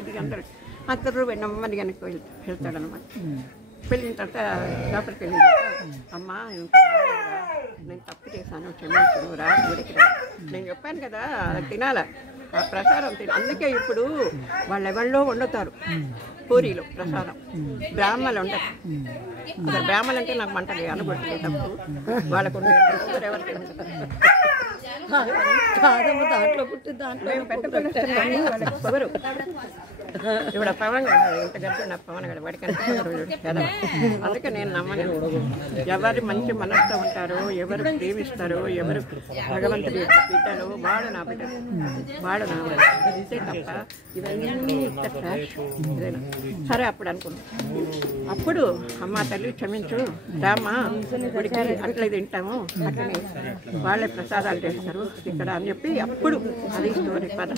ఇది అందరూ అందరూ నెమ్మది వెనక్కి వెళ్తాడనమాట. వెళ్ళిన తర్వాత లోపలికి వెళ్ళిన తర్వాత అమ్మ నేను తప్పు చేశాను, క్షమించు, రా గుడికి రా. నేను చెప్పాను కదా తినాలా, ఆ ప్రసాదం అందుకే ఇప్పుడు వాళ్ళు ఎవరిలో వండుతారు పూరీలో ప్రసాదం, బ్రాహ్మణులు ఉండరు. అసలు బ్రాహ్మణులు అంటే నాకు మంటలే అనుకుంటుంది తప్పు, వాళ్ళకు ఎవరికి దాంట్లో పుట్టి దాంట్లో పొగరు. ఇప్పుడు పవన్ ఇంత గంట నా పవన్ గడ వాడికంటే అందుకే నేను నమ్మను. ఎవరు మంచి మనసుతో ఉంటారో, ఎవరు ప్రేమిస్తారో, ఎవరు భగవంతుడి బిడ్డలు వాడు నా బిడ్డ, వాడు నా అంతే తప్ప ఇవన్నీ సరే. అప్పుడు అనుకున్నాను, అప్పుడు అమ్మ తల్లి క్షమించు రామ్మా గుడికి అట్లా తింటాము, అట్లనే వాళ్ళే ప్రసాదాలు చేస్తారు ఇక్కడ అని చెప్పి అప్పుడు అది స్టోరీ పద.